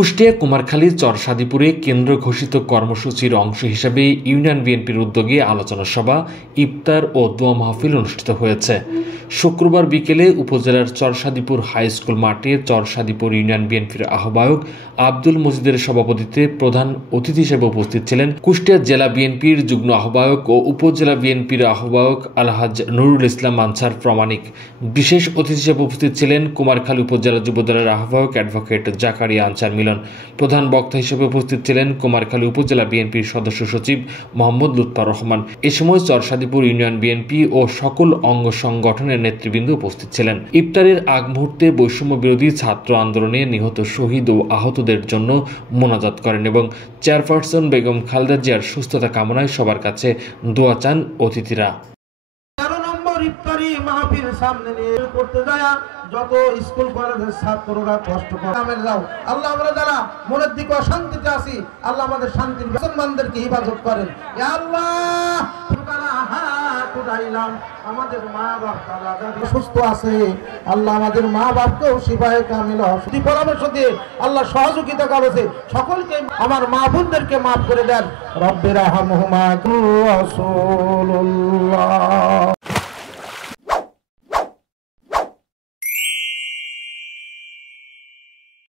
কুষ্টিয়া কুমারখালীর চরসাদিপুরে কেন্দ্র ঘোষিত কর্মসূচির অংশ হিসেবে ইউনিয়ন বিএনপির উদ্যোগে আলোচনা সভা, ইফতার ও দোয়া মাহফিল অনুষ্ঠিত হয়েছে। শুক্রবার বিকেলে উপজেলার চরসাদিপুর হাই স্কুল মাঠে চরসাদিপুর ইউনিয়ন বিএনপির আহ্বায়ক আব্দুল মজিদের সভাপতিত্বে প্রধান অতিথি হিসেবে উপস্থিত ছিলেন কুষ্টিয়া জেলা বিএনপির যুগ্ম আহ্বায়ক ও উপজেলা বিএনপির আহ্বায়ক আলহাজ নুরুল ইসলাম আনসার প্রামাণিক। বিশেষ অতিথি হিসেবে উপস্থিত ছিলেন কুমারখালী উপজেলা যুবদলের আহ্বায়ক অ্যাডভোকেট জাকারিয়া আনসার মিলন। প্রধান বক্তা হিসেবে উপস্থিত ছিলেন কুমারখালী উপজেলা বিএনপির সদস্য সচিব মোহাম্মদ লুৎফর রহমান। এ সময় চরসাদিপুর ইউনিয়ন বিএনপি ও সকল অঙ্গ সংগঠনের নেতৃবৃন্দ উপস্থিত ছিলেন। ইফতারের আগ মুহূর্তে বৈষম্য বিরোধী ছাত্র আন্দোলনে নিহত শহীদ ও আহতদের জন্য মোনাজাত করেন এবং চেয়ারপারসন বেগম খালেদা জিয়ার সুস্থতা কামনায় সবার কাছে দোয়া চান অতিথিরা। ইফতারি মাহফিল সামনে নিয়ে করতে যায় যত স্কুল কলেজের ছাত্ররা কষ্ট করে যাও, আল্লাহ আমরা যারা মনের দিকে অশান্তিতে আছি, আল্লাহ আমাদের শান্তির মুসলমানদেরকে হিফাজত করেন। ইয়া আল্লাহ, আমাদের মা বাপ যারা সুস্থ আছে, আল্লাহ আমাদের মা বাপকেও শিফায়ে কামিল পরামর্শ দিয়ে আল্লাহ সহযোগিতা করেছে। সকলকে আমার মা বোনদেরকে মাফ করে দেন। রব্বির রাহমহুমা রাসূলুল্লাহ।